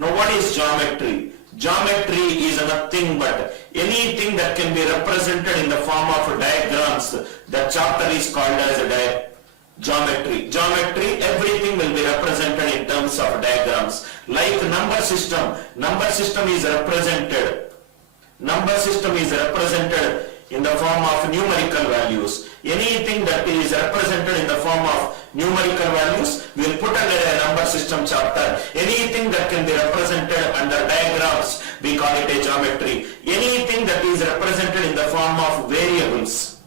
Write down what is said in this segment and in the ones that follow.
Now what is geometry? Geometry is nothing but anything that can be represented in the form of diagrams. The chapter is called as geometry. Geometry, everything will be represented in terms of diagrams. Like number system is represented. Number system is represented in the form of numerical values. Anything that is represented in the form of numerical values, we will put under a number system chapter. Anything that can be represented under diagrams, we call it a geometry. Anything that is represented in the form of variables,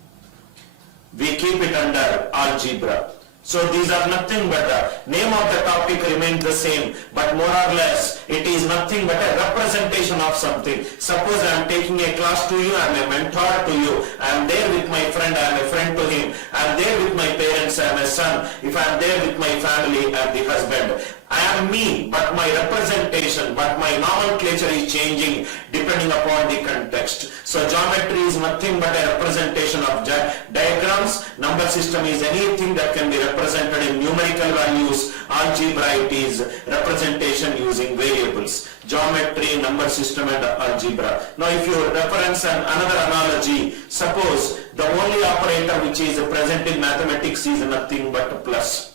we keep it under algebra. So these are nothing but the name of the topic remains the same, but more or less it is nothing but a representation of something. Suppose I am taking a class to you, I am a mentor to you, I am there with my friend, I am a friend to him, I am there with my parents, I am a son, if I am there with my family, I am the husband. I am me, but my representation, but my nomenclature is changing depending upon the context. So geometry is nothing but a representation of diagrams. Number system is anything that can be represented in numerical values. Algebra, it is representation using variables. Geometry, number system and algebra. Now if you reference another analogy, suppose the only operator which is present in mathematics is nothing but plus.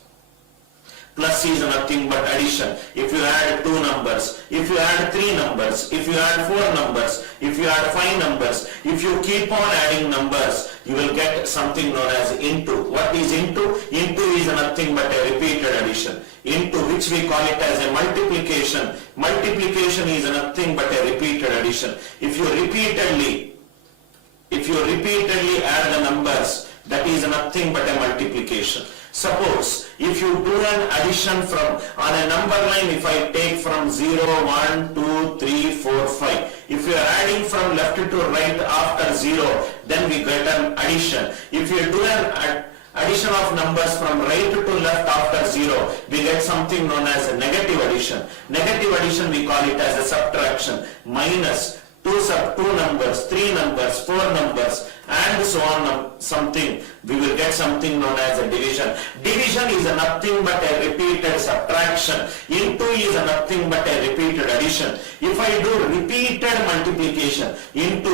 Plus is nothing but addition. If you add 2 numbers, if you add 3 numbers, if you add 4 numbers, if you add 5 numbers, if you keep on adding numbers, you will get something known as into. What is into? Into is nothing but a repeated addition. Into, which we call it as a multiplication. Multiplication is nothing but a repeated addition. If you repeatedly add the numbers, that is nothing but a multiplication. Suppose if you do an addition from on a number line, if I take from 0, 1, 2, 3, 4, 5, if you are adding from left to right after 0, then we get an addition. If you do an addition of numbers from right to left after 0, we get something known as a negative addition. Negative addition, we call it as a subtraction. Minus 2 numbers, 3 numbers, 4 numbers, and so on, something, we will get something known as a division. Division is nothing but a repeated subtraction. Into is nothing but a repeated addition. If I do repeated multiplication, into,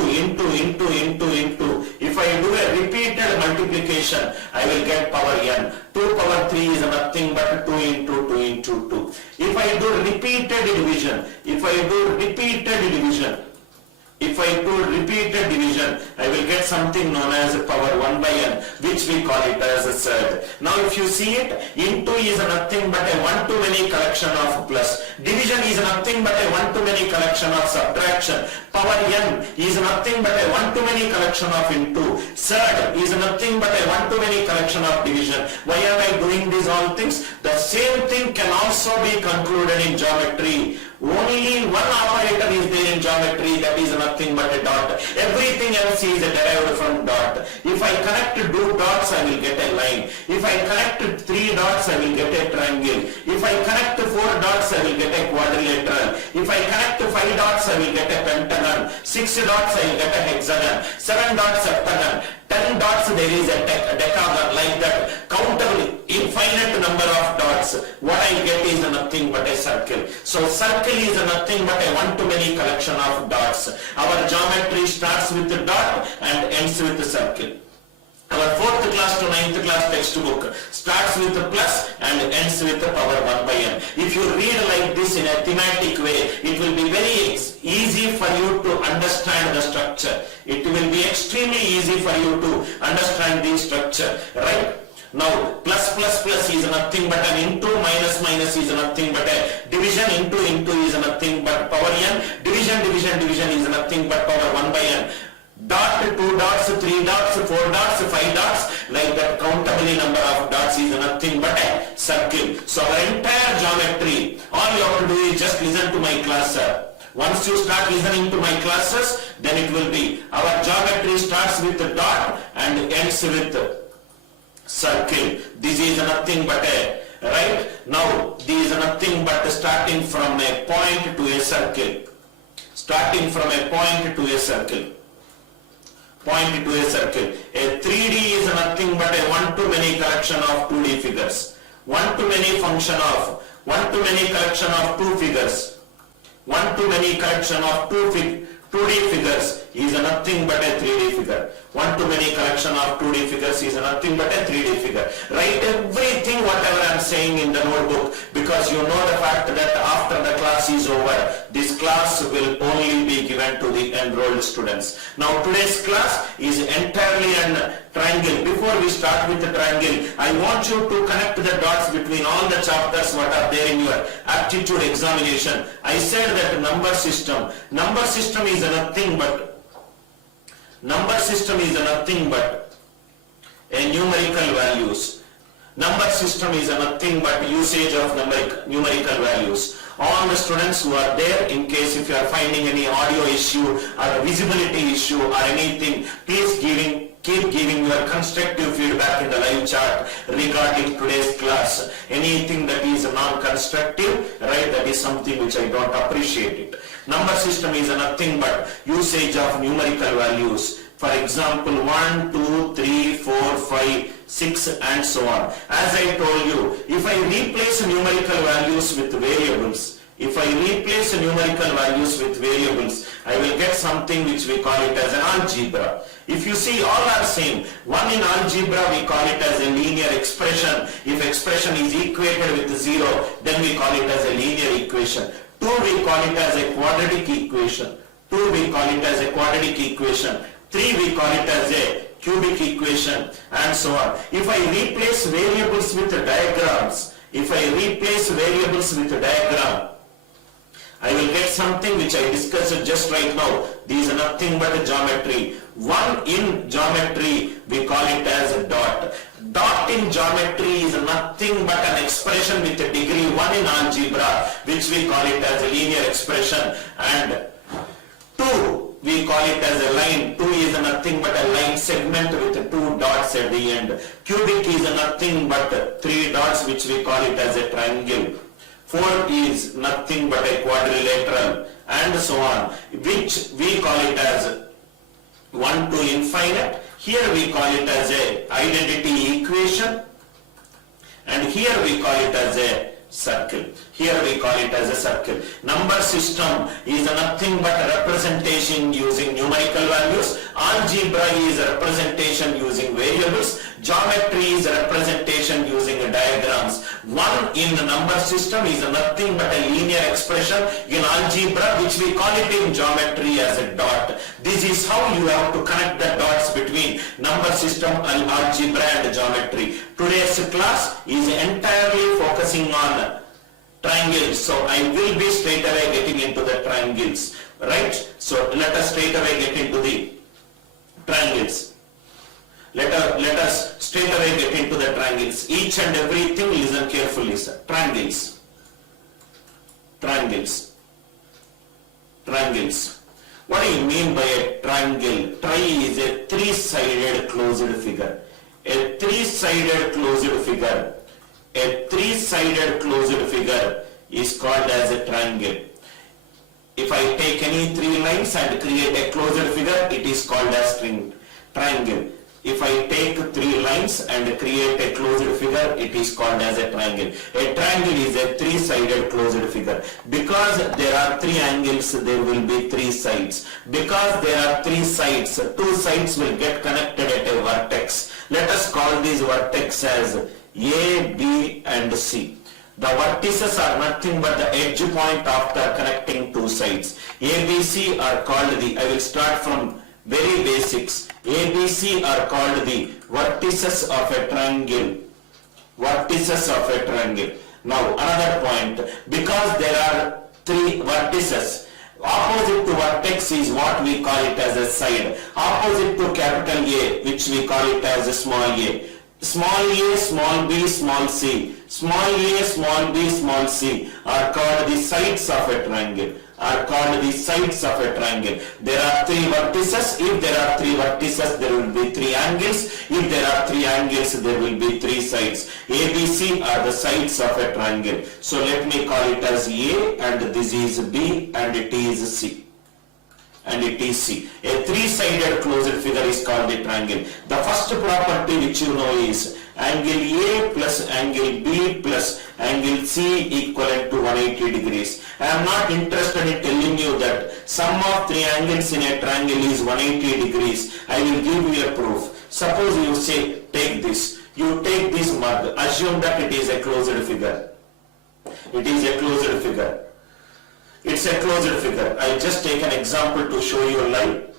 if I do a repeated multiplication, I will get power n. 2 power 3 is nothing but 2 into 2 into 2. If I do repeated division, I will get something known as power 1 by n, which we call it as a surd. Now if you see it, into is nothing but a one-to-many collection of plus. Division is nothing but a one-to-many collection of subtraction. Power n is nothing but a one-to-many collection of into. Surd is nothing but a one-to-many collection of division. Why am I doing these all things? The same thing can also be concluded in geometry. Only one operator is there in geometry, that is nothing but a dot. Everything else is derived from dot. If I connect 2 dots, I will get a line. If I connect 3 dots, I will get a triangle. If I connect 4 dots, I will get a quadrilateral. If I connect 5 dots, I will get a pentagon. 6 dots, I will get a hexagon. 7 dots, octagon. 10 dots, there is a decagon, like that. Countable, infinite number of dots. What I get is nothing but a circle. So circle is nothing but a one-to-many collection of dots. Our geometry starts with the dot and ends with the circle. Our 4th class to 9th class textbook starts with the plus and ends with the power 1 by n. If you read like this in a thematic way, it will be very easy for you to understand the structure. It will be extremely easy for you to understand the structure, right? Now, plus is nothing but an into, minus is nothing but a division, into is nothing but power n, division is nothing but power 1 by n. Dot, 2 dots, 3 dots, 4 dots, 5 dots, like that countably number of dots is nothing but a circle. So our entire geometry, all you have to do is just listen to my class. Once you start listening to my classes, then it will be, our geometry starts with the dot and ends with the circle. This is nothing but a, right? Now, this is nothing but starting from a point to a circle. Starting from a point to a circle. Point to a circle. A 3D is nothing but a one-to-many collection of 2D figures. One-to-many function of, one-to-many collection of 2 figures. One to many collection of 2D figures is nothing but a 3D figure. One to many collection of 2D figures is nothing but a 3D figure. Write everything whatever I am saying in the notebook, because you know the fact that after the class is over, this class will only be given to the enrolled students. Now today's class is entirely an triangle. Before we start with the triangle, I want you to connect the dots between all the chapters what are there in your aptitude examination. I said that number system is nothing but a numerical values. Number system is nothing but usage of numerical values. All the students who are there, in case if you are finding any audio issue or a visibility issue or anything, please keep giving your constructive feedback in the live chat regarding today's class. Anything that is non-constructive, right, that is something which I don't appreciate it. Number system is nothing but usage of numerical values. For example, 1, 2, 3, 4, 5, 6 and so on. As I told you, if I replace numerical values with variables, I will get something which we call it as an algebra. If you see, all are same. One in algebra we call it as a linear expression. If expression is equated with 0, then we call it as a linear equation. 2 we call it as a quadratic equation. 3 we call it as a cubic equation and so on. If I replace variables with diagrams, I will get something which I discussed just right now. These are nothing but a geometry. 1 in geometry we call it as a dot. Dot in geometry is nothing but an expression with a degree 1 in algebra, which we call it as a linear expression. And 2 we call it as a line. 2 is nothing but a line segment with 2 dots at the end. Cubic is nothing but 3 dots, which we call it as a triangle. 4 is nothing but a quadrilateral and so on, which we call it as 1 to infinite. Here we call it as a identity equation, and here we call it as a circle. Number system is nothing but a representation using numerical values. Algebra is a representation using variables. Geometry is a representation using diagrams. 1 in the number system is nothing but a linear expression in algebra, which we call it in geometry as a dot. This is how you have to connect the dots between number system and algebra and geometry. Today's class is entirely focusing on triangles. So I will be straight away getting into the triangles. Right? So let us straight away get into the triangles. Let us straight away get into the triangles. Each and everything, listen carefully, sir. Triangles. What do you mean by a triangle? Tri is a three-sided closed figure. A three-sided closed figure is called as a triangle. If I take any 3 lines and create a closed figure, it is called as triangle. If I take 3 lines and create a closed figure, it is called as a triangle. A triangle is a 3-sided closed figure. Because there are 3 angles, there will be 3 sides. Because there are 3 sides, 2 sides will get connected at a vertex. Let us call these vertex as A, B and C. The vertices are nothing but the edge point after connecting 2 sides. A, B, C are called I will start from very basics. A, B, C are called the vertices of a triangle. Now another point, because there are 3 vertices, opposite to vertex is what we call it as a side. Opposite to capital A, which we call it as a small a. Small a, small b, small c. Small a, small b, small c are called the sides of a triangle. There are 3 vertices. If there are 3 vertices, there will be 3 angles. If there are 3 angles, there will be 3 sides. A, B, C are the sides of a triangle. So let me call it as A, and this is B, and it is C. A 3-sided closed figure is called a triangle. The first property which you know is angle A plus angle B plus angle C equivalent to 180 degrees. I am not interested in telling you that sum of three angles in a triangle is 180 degrees. I will give you a proof. Suppose you say, take this. You take this mug. Assume that it is a closed figure. It is a closed figure. It's a closed figure. I just take an example to show you live.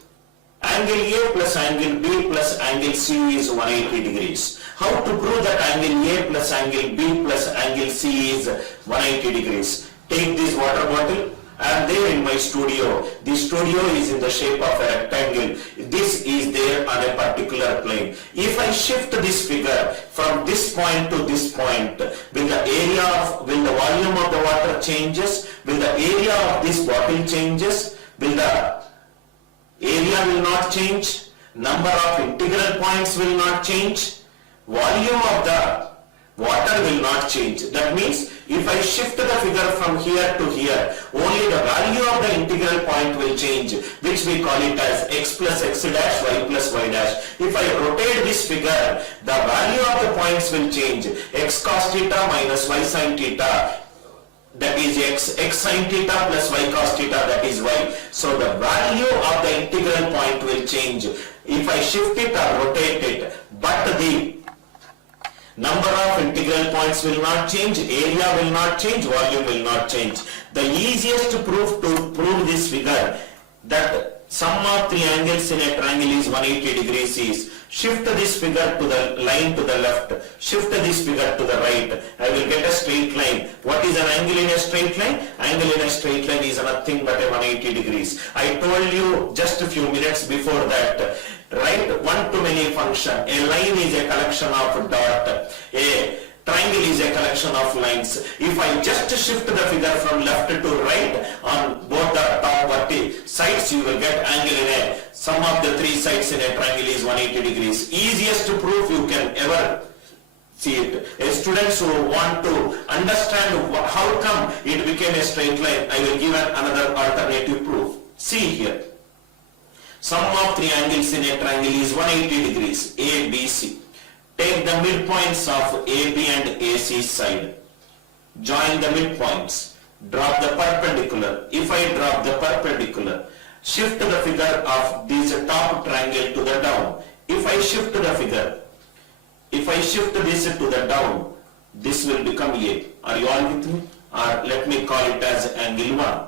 Angle A plus angle B plus angle C is 180 degrees. How to prove that angle A plus angle B plus angle C is 180 degrees? Take this water bottle. I am there in my studio. The studio is in the shape of a rectangle. This is there on a particular plane. If I shift this figure from this point to this point, will the volume of the water changes? Will the area of this bottle changes? Will the area will not change? Number of integral points will not change? Volume of the water will not change. That means if I shift the figure from here to here, only the value of the integral point will change, which we call it as x plus x dash, y plus y dash. If I rotate this figure, the value of the points will change. X cos theta minus y sin theta, that is x sin theta plus y cos theta, that is y. So the value of the integral point will change if I shift it or rotate it, but the number of integral points will not change, area will not change, volume will not change. The easiest proof to prove this figure that sum of three angles in a triangle is 180 degrees is shift this figure to the line to the left, shift this figure to the right. I will get a straight line. What is an angle in a straight line? Angle in a straight line is nothing but a 180 degrees. I told you just a few minutes before that. Write one-to-many function. A line is a collection of dot. A triangle is a collection of lines. If I just shift the figure from left to right on both the top sides, you will get angle in a sum of the three sides in a triangle is 180 degrees. Easiest proof you can ever see it. Students who want to understand how come it became a straight line, I will give another alternative proof. See here. Sum of three angles in a triangle is 180 degrees, A, B, C. Take the midpoints of AB and AC side. Join the midpoints. Drop the perpendicular. If I drop the perpendicular, shift the figure of this top triangle to the down. If I shift the figure, if I shift this to the down, this will become A. Are you all with me? Or let me call it as angle 1.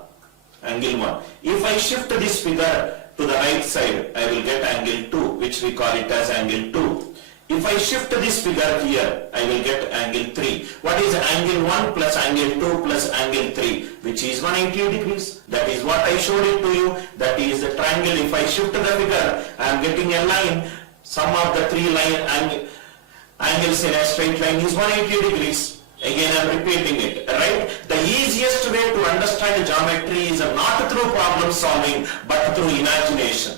Angle 1. If I shift this figure to the right side, I will get angle 2, which we call it as angle 2. If I shift this figure here, I will get angle 3. What is angle 1 plus angle 2 plus angle 3? Which is 180 degrees. That is what I showed it to you. That is the triangle. If I shift the figure, I am getting a line. Sum of the three angles in a straight line is 180 degrees. Again I am repeating it, right? The easiest way to understand geometry is not through problem solving, but through imagination.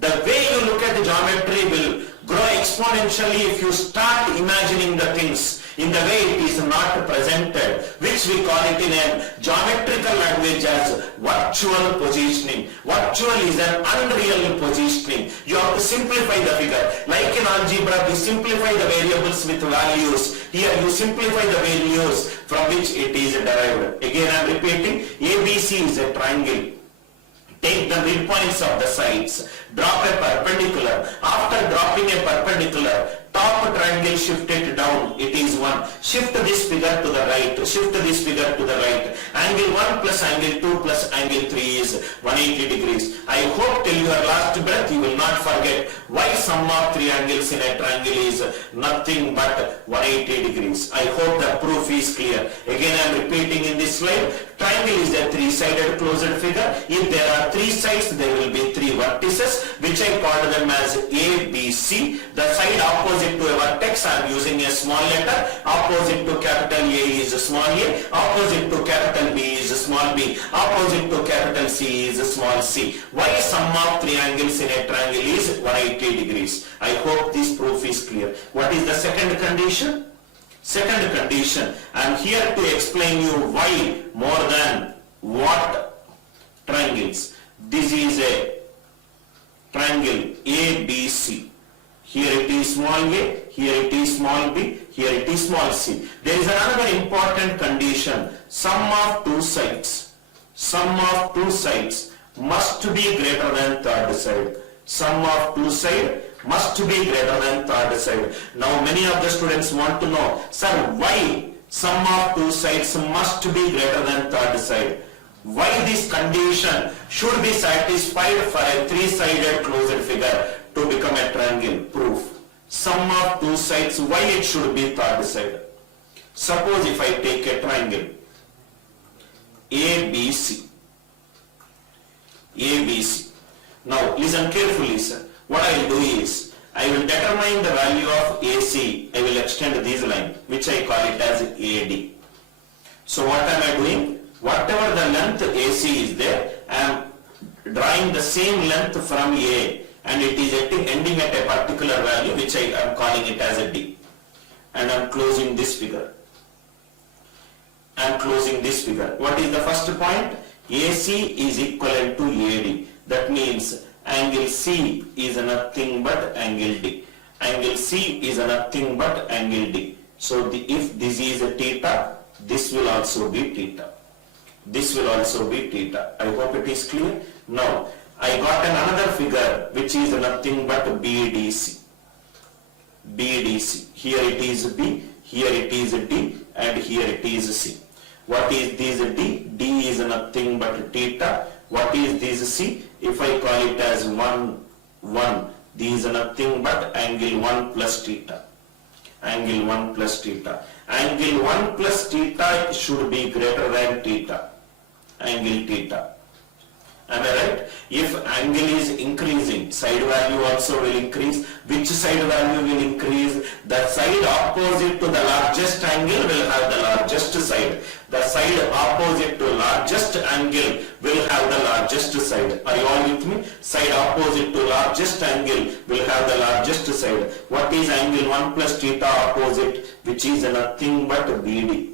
The way you look at the geometry will grow exponentially if you start imagining the things in the way it is not presented, which we call it in a geometrical language as virtual positioning. Virtual is an unreal positioning. You have to simplify the figure. Like in algebra, we simplify the variables with values. Here you simplify the values from which it is derived. Again I am repeating, ABC is a triangle. Take the midpoints of the sides, drop a perpendicular. After dropping a perpendicular, top triangle shifted down, it is 1. Shift this figure to the right, shift this figure to the right. Angle 1 plus angle 2 plus angle 3 is 180 degrees. I hope till your last breath you will not forget why sum of three angles in a triangle is nothing but 180 degrees. I hope the proof is clear. Again I am repeating in this slide. Triangle is a three-sided closed figure. If there are three sides, there will be three vertices, which I called them as A, B, C. The side opposite to a vertex, I am using a small letter. Opposite to capital A is small a. Opposite to capital B is small b. Opposite to capital C is small c. Why sum of three angles in a triangle is 180 degrees? I hope this proof is clear. What is the second condition? Second condition, I am here to explain you why more than what triangles. This is a triangle ABC. Here it is small a, here it is small b, here it is small c. There is another important condition. Sum of two sides must be greater than third side. Sum of two sides must be greater than third side. Now many of the students want to know, sir, why sum of two sides must be greater than third side? Why this condition should be satisfied for a three-sided closed figure to become a triangle? Proof. Sum of two sides, why it should be third side? Suppose if I take a triangle ABC. Now listen carefully, sir. What I will do is, I will determine the value of AC. I will extend this line, which I call it as AD. So what am I doing? Whatever the length AC is there, I am drawing the same length from A, and it is ending at a particular value, which I am calling it as a D. And I am closing this figure. What is the first point? AC is equivalent to AD. That means angle C is nothing but angle D. Angle C is nothing but angle D. So if this is a theta, this will also be theta. I hope it is clear. Now I got another figure which is nothing but BDC. Here it is B, here it is D, and here it is C. What is this D? D is nothing but theta. What is this C? If I call it as 1, this is nothing but angle 1 plus theta. Angle 1 plus theta should be greater than theta. Angle theta. Am I right? If angle is increasing, side value also will increase. Which side value will increase? The side opposite to the largest angle will have the largest side. The side opposite to largest angle will have the largest side. Are you all with me? Side opposite to largest angle will have the largest side. What is angle 1 plus theta opposite? Which is nothing but BD.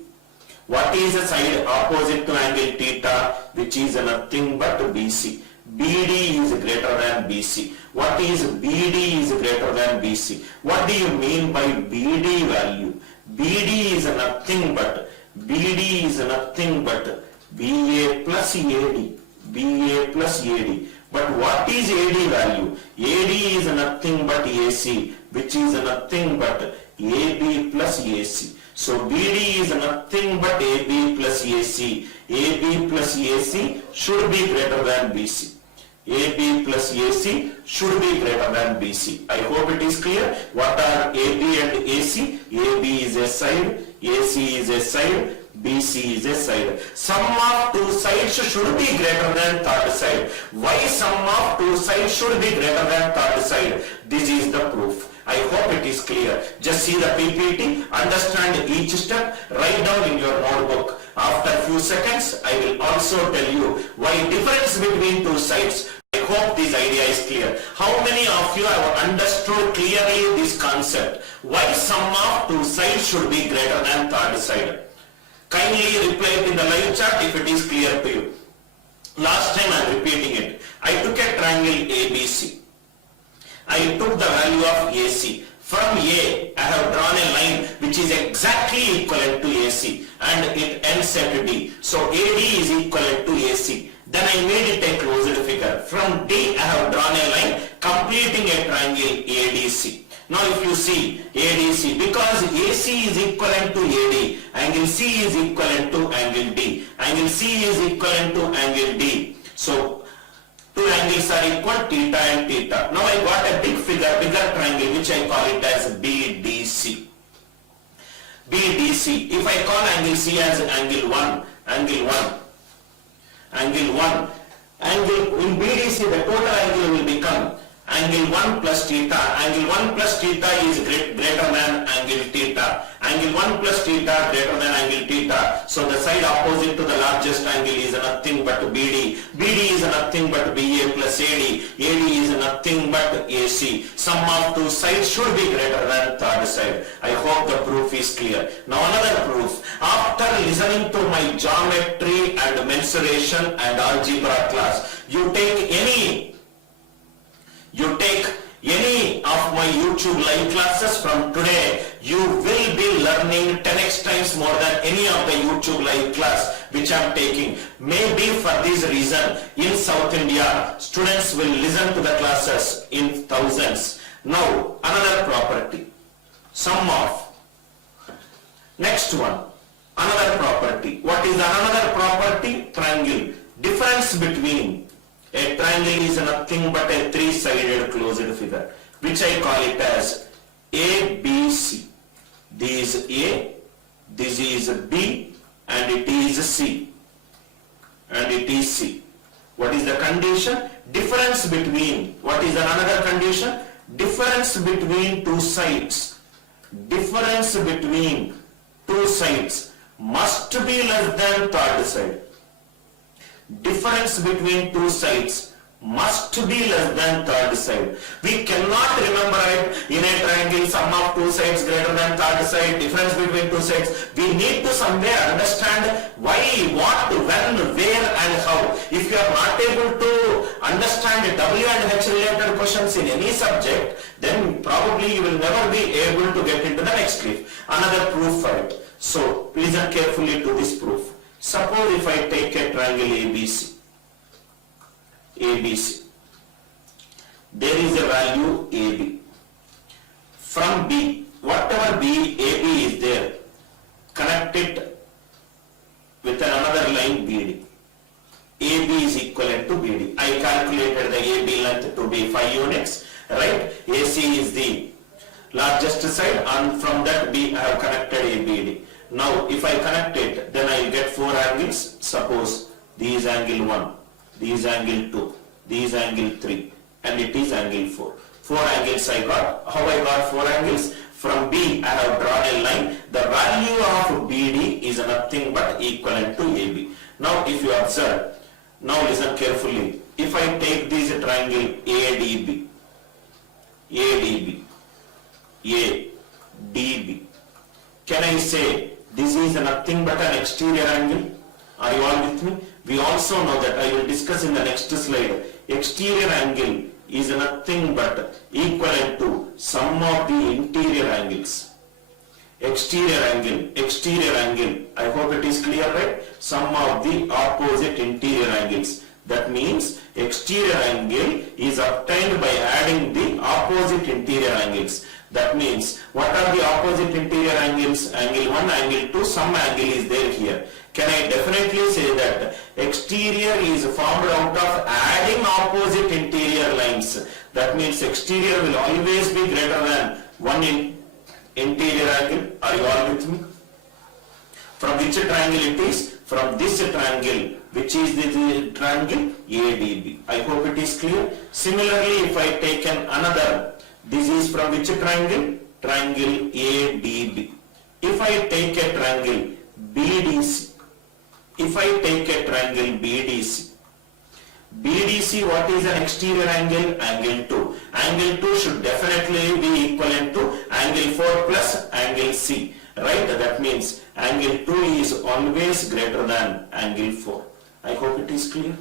What is the side opposite to angle theta? Which is nothing but BC. BD is greater than BC. What is BD is greater than BC? What do you mean by BD value? BD is nothing but BA plus AD. But what is AD value? AD is nothing but AC, which is nothing but AB plus AC. So BD is nothing but AB plus AC. AB plus AC should be greater than BC. AB plus AC should be greater than BC. I hope it is clear. What are AB and AC? AB is a side, AC is a side, BC is a side. Sum of two sides should be greater than third side. Why sum of two sides should be greater than third side? This is the proof. I hope it is clear. Just see the PPT, understand each step, write down in your notebook. After few seconds, I will also tell you why difference between two sides. I hope this idea is clear. How many of you have understood clearly this concept? Why sum of two sides should be greater than third side? Kindly reply it in the live chat if it is clear to you. Last time I am repeating it. I took a triangle ABC. I took the value of AC. From A, I have drawn a line which is exactly equivalent to AC and it ends at D. So AD is equivalent to AC. Then I made it a closed figure. From D, I have drawn a line completing a triangle ADC. Now if you see ADC, because AC is equivalent to AD, angle C is equivalent to angle D. Angle C is equivalent to angle D. So two angles are equal, theta and theta. Now I got a bigger triangle which I call it as BDC. BDC. If I call angle C as angle 1, in BDC the total angle will become angle 1 plus theta. Angle 1 plus theta is greater than angle theta. Angle 1 plus theta greater than angle theta. So the side opposite to the largest angle is nothing but BD. BD is nothing but BA plus AD. AD is nothing but AC. Sum of two sides should be greater than third side. I hope the proof is clear. Now another proof. After listening to my geometry and mensuration and algebra class, you take any of my YouTube live classes. From today, you will be learning 10x times more than any of the YouTube live class which I am taking. Maybe for this reason, in South India, students will listen to the classes in thousands. Now, another property, sum of. Next one, another property. What is another property? Triangle. Difference between a triangle is nothing but a three-sided closed figure, which I call it as ABC. This is A, this is B, and it is C. And it is C. What is the condition? Difference between, what is another condition? Difference between two sides. Difference between two sides must be less than third side. Difference between two sides must be less than third side. We cannot remember it in a triangle, sum of two sides greater than third side, difference between two sides. We need to somewhere understand why, what, when, where and how. If you are not able to understand W and H related questions in any subject, then probably you will never be able to get into the next clip. Another proof for it. So listen carefully to this proof. Suppose if I take a triangle ABC, there is a value AB. From B, whatever AB is there, connect it with another line BD. AB is equivalent to BD. I calculated the AB length to be 5 units, right? AC is the largest side, and from that B I have connected ABD. Now if I connect it, then I will get 4 angles. Suppose this is angle 1, this is angle 2, this is angle 3, and it is angle 4. 4 angles I got. How I got 4 angles? From B I have drawn a line. The value of BD is nothing but equivalent to AB. Now if you observe, now listen carefully. If I take this triangle ADB, can I say this is nothing but an exterior angle? Are you all with me? We also know that, I will discuss in the next slide, exterior angle is nothing but equivalent to sum of the interior angles. Exterior angle, I hope it is clear, right? Sum of the opposite interior angles. That means exterior angle is obtained by adding the opposite interior angles. That means what are the opposite interior angles? Angle 1, angle 2, some angle is there here. Can I definitely say that exterior is formed out of adding opposite interior lines? That means exterior will always be greater than one interior angle. Are you all with me? From which triangle it is? From this triangle, which is the triangle ADB. I hope it is clear. Similarly, if I take another, this is from which triangle? Triangle ADB. If I take a triangle BDC, BDC, what is an exterior angle? Angle 2. Angle 2 should definitely be equivalent to angle 4 plus angle C. Right? That means angle 2 is always greater than angle 4. I hope it is clear.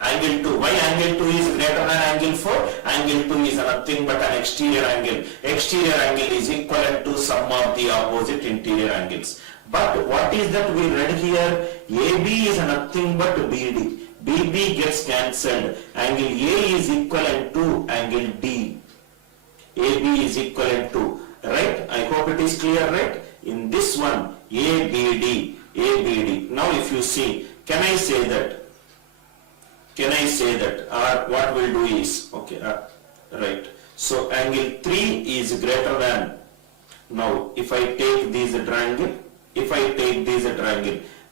Angle 2. Why angle 2 is greater than angle 4? Angle 2 is nothing but an exterior angle. Exterior angle is equivalent to sum of the opposite interior angles. But what is that we read here? AB is nothing but BD. BB gets cancelled. Angle A is equivalent to angle D. AB is equivalent to, right? I hope it is clear, right? In this one, ABD. Now if you see, can I say that, or what we'll do is, okay, right. So angle 3 is greater than, now if I take this triangle,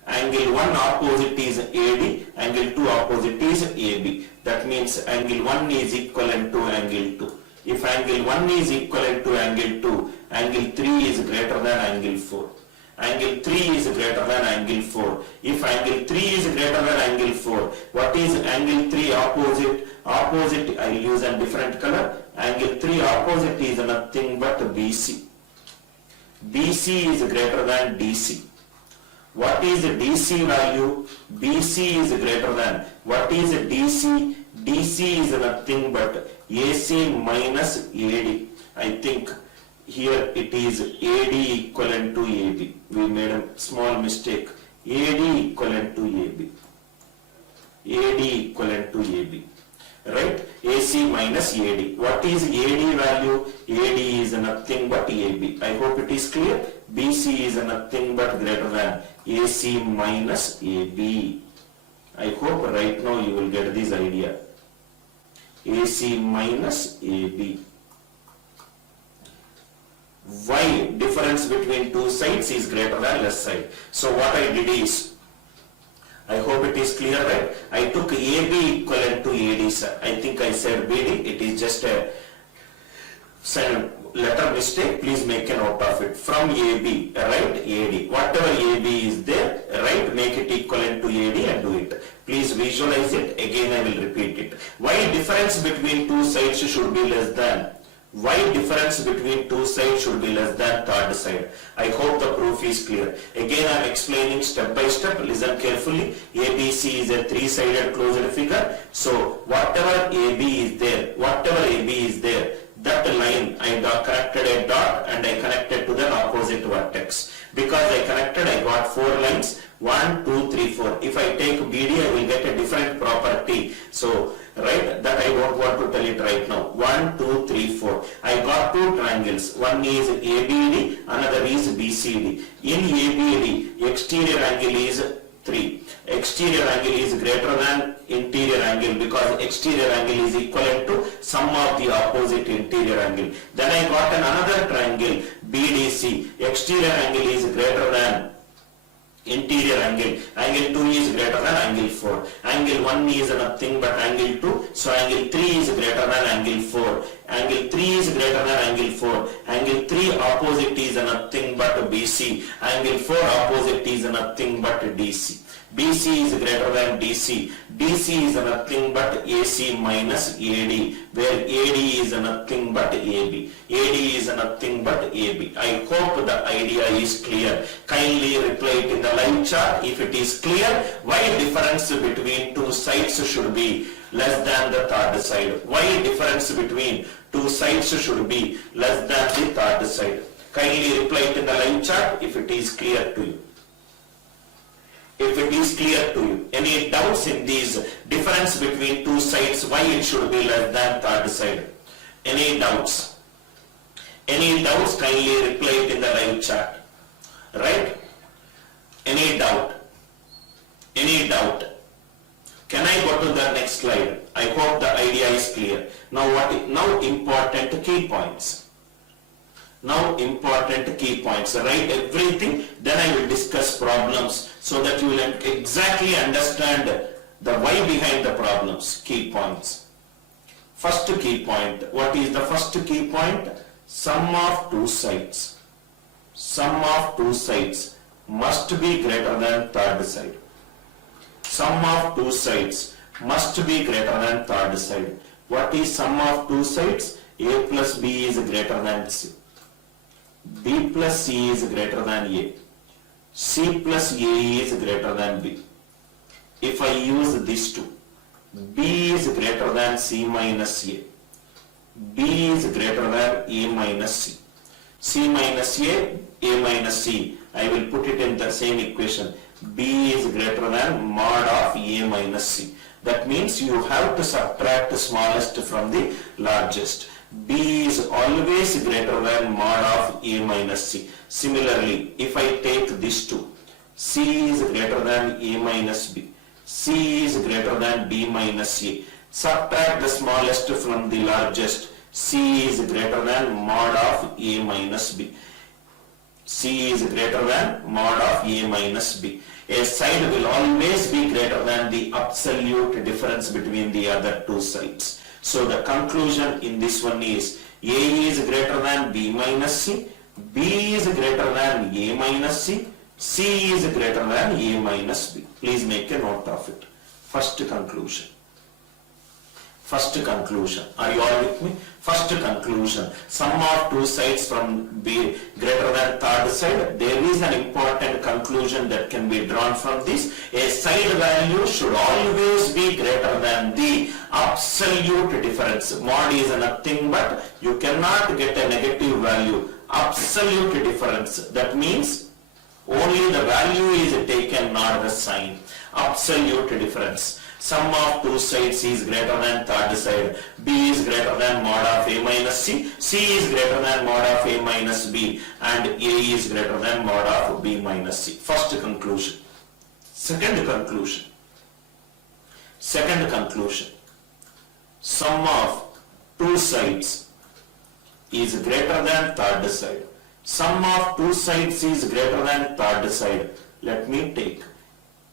angle 1 opposite is AD, angle 2 opposite is AB. That means angle 1 is equivalent to angle 2. If angle 1 is equivalent to angle 2, angle 3 is greater than angle 4. Angle 3 is greater than angle 4. If angle 3 is greater than angle 4, what is angle 3 opposite? Opposite, I will use a different color. Angle 3 opposite is nothing but BC. BC is greater than DC. What is DC value? BC is greater than. What is DC? DC is nothing but AC minus AD. I think here it is AD equivalent to AB. We made a small mistake. AD equivalent to AB. AD equivalent to AB. Right? AC minus AD. What is AD value? AD is nothing but AB. I hope it is clear. BC is nothing but greater than AC minus AB. I hope right now you will get this idea. AC minus AB. Why difference between two sides is greater than less side? So what I did is, I hope it is clear, right? I took AB equivalent to AD, sir. I think I said BD. It is just a letter mistake. Please make a note of it. From AB, right? AD. Whatever AB is there, right? Make it equivalent to AD and do it. Please visualize it. Again, I will repeat it. Why difference between two sides should be less than? Why difference between two sides should be less than third side? I hope the proof is clear. Again, I am explaining step by step. Listen carefully. ABC is a three-sided closed figure. So whatever AB is there, that line I connected a dot and I connected to the opposite vertex. Because I connected, I got 4 lines. 1, 2, 3, 4. If I take BD, I will get a different property. So, right, that I don't want to tell it right now. 1, 2, 3, 4. I got 2 triangles. One is ABD, another is BCD. In ABD, exterior angle is 3. Exterior angle is greater than interior angle because exterior angle is equivalent to sum of the opposite interior angle. Then I got another triangle BDC. Exterior angle is greater than interior angle. Angle 2 is greater than angle 4. Angle 1 is nothing but angle 2. So angle 3 is greater than angle 4. Angle 3 is greater than angle 4. Angle 3 opposite is nothing but BC. Angle 4 opposite is nothing but DC. BC is greater than DC. DC is nothing but AC minus AD, where AD is nothing but AB. AD is nothing but AB. I hope the idea is clear. Kindly reply it in the live chat if it is clear. Why difference between two sides should be less than the third side? Why difference between two sides should be less than the third side? Kindly reply it in the live chat if it is clear to you. If it is clear to you. Any doubts in these difference between two sides, why it should be less than third side? Any doubts? Any doubts, kindly reply it in the live chat. Right? Any doubt? Any doubt? Can I go to the next slide? I hope the idea is clear. Now important key points. Now important key points. Write everything, then I will discuss problems so that you will exactly understand the why behind the problems. Key points. First key point. What is the first key point? Sum of two sides. Sum of two sides must be greater than third side. Sum of two sides must be greater than third side. What is sum of two sides? A plus B is greater than C. B plus C is greater than A. C plus A is greater than B. If I use these two, B is greater than C minus A. B is greater than A minus C. C minus A minus C. I will put it in the same equation. B is greater than mod of A minus C. That means you have to subtract the smallest from the largest. B is always greater than mod of A minus C. Similarly, if I take these two, C is greater than A minus B. C is greater than B minus A. Subtract the smallest from the largest. C is greater than mod of A minus B. C is greater than mod of A minus B. A side will always be greater than the absolute difference between the other two sides. So the conclusion in this one is A is greater than B minus C, B is greater than A minus C, C is greater than A minus B. Please make a note of it. First conclusion. First conclusion. Are you all with me? First conclusion. Sum of two sides from B greater than third side. There is an important conclusion that can be drawn from this. A side value should always be greater than the absolute difference. Mod is nothing but you cannot get a negative value. Absolute difference. That means only the value is taken, not the sign. Absolute difference. Sum of two sides is greater than third side. B is greater than mod of A minus C. C is greater than mod of A minus B. And A is greater than mod of B minus C. First conclusion. Second conclusion. Second conclusion. Sum of two sides is greater than third side. Sum of two sides is greater than third side. Let me take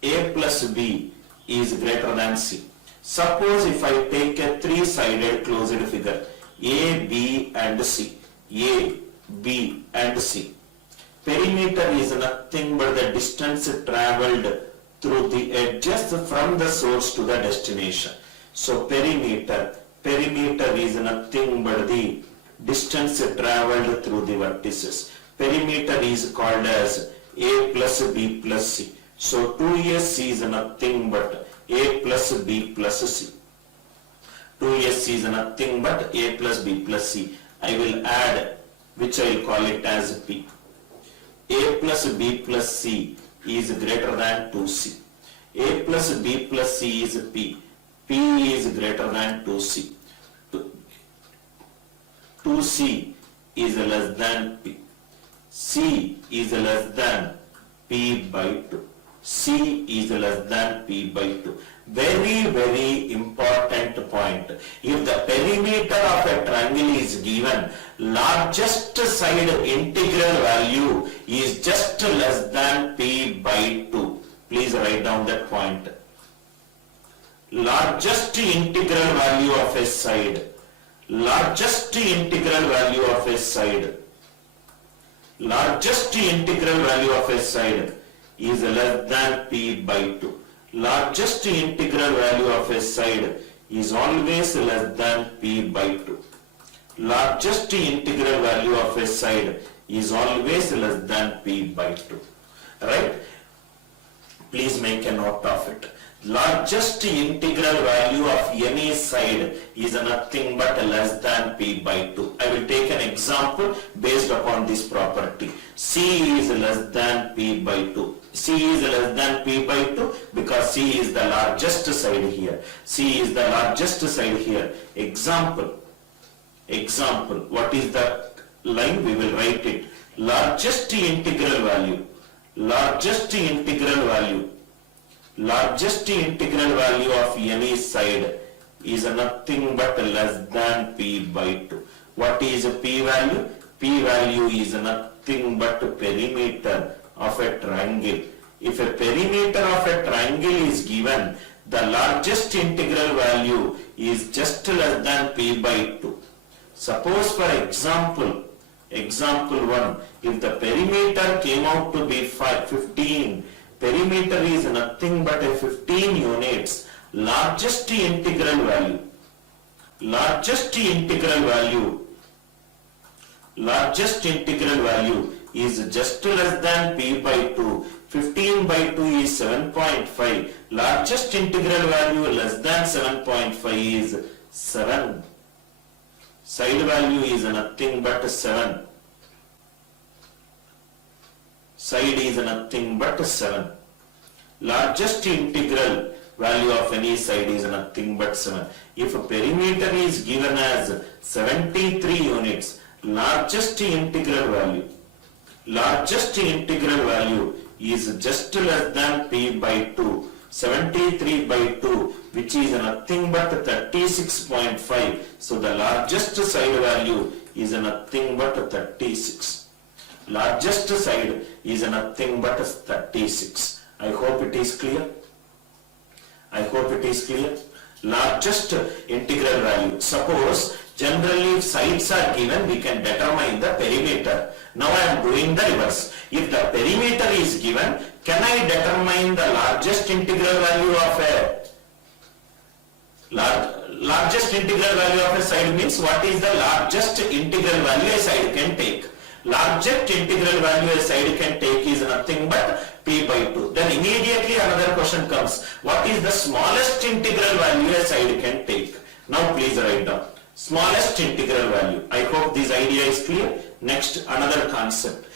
A plus B is greater than C. Suppose if I take a three-sided closed figure, A, B and C, A, B and C. Perimeter is nothing but the distance traveled through the edges from the source to the destination. So perimeter is nothing but the distance traveled through the vertices. Perimeter is called as A plus B plus C. So 2AC is nothing but A plus B plus C. 2AC is nothing but A plus B plus C. I will add, which I will call it as P. A plus B plus C is greater than 2C. A plus B plus C is P. P is greater than 2C. 2C is less than P. C is less than P by 2. C is less than P by 2. Very, very important point. If the perimeter of a triangle is given, largest side integral value is just less than P by 2. Please write down that point. Largest integral value of a side. Largest integral value of a side. Largest integral value of a side is less than P by 2. Largest integral value of a side is always less than P by 2. Largest integral value of a side is always less than P by 2. Right? Please make a note of it. Largest integral value of any side is nothing but less than P by 2. I will take an example based upon this property. C is less than P by 2. C is less than P by 2 because C is the largest side here. C is the largest side here. Example. What is the line? We will write it. Largest integral value. Largest integral value of any side is nothing but less than P by 2. What is P value? P value is nothing but perimeter of a triangle. If a perimeter of a triangle is given, the largest integral value is just less than P by 2. Suppose for example 1, if the perimeter came out to be 15, perimeter is nothing but a 15 units. Largest integral value is just less than P by 2. 15 by 2 is 7.5. Largest integral value less than 7.5 is 7. Side value is nothing but 7. Side is nothing but 7. Largest integral value of any side is nothing but 7. If a perimeter is given as 73 units, largest integral value is just less than P by 2. 73 by 2, which is nothing but 36.5. So the largest side value is nothing but 36. Largest side is nothing but 36. I hope it is clear. Largest integral value. Suppose generally if sides are given, we can determine the perimeter. Now I am doing the reverse. If the perimeter is given, can I determine the largest integral value of a largest integral value of a side means what is the largest integral value a side can take. Largest integral value a side can take is nothing but p by 2. Then immediately another question comes. What is the smallest integral value a side can take? Now please write down. Smallest integral value. I hope this idea is clear. Next, another concept.